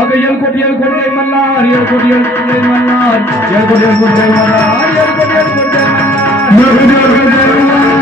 அங்க எல்கொட்டியல் கொண்டை மல்லார் எல்கொட்டியல் கொண்டை மல்லார் எல்கொட்டியல் கொண்டை மல்லார் எல்கொட்டியல் கொண்டை மல்லார்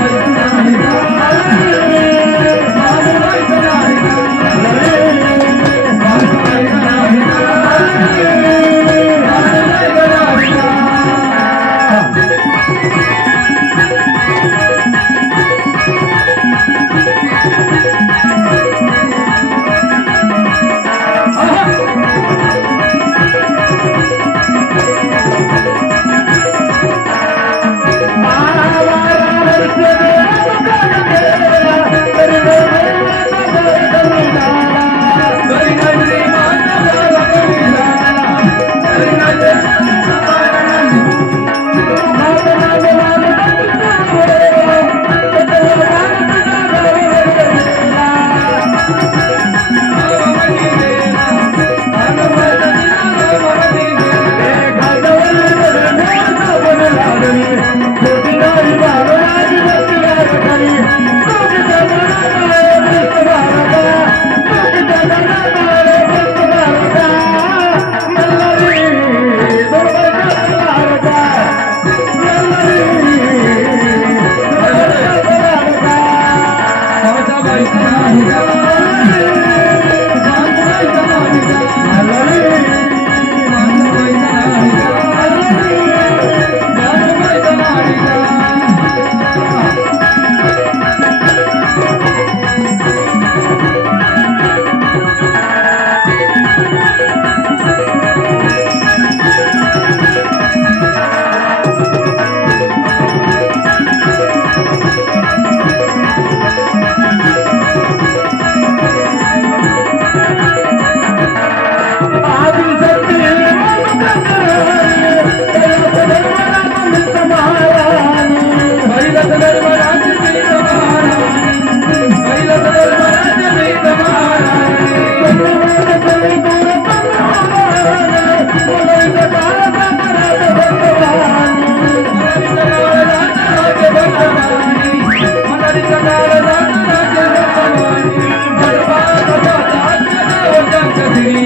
Thank you. ಕೇಳಿ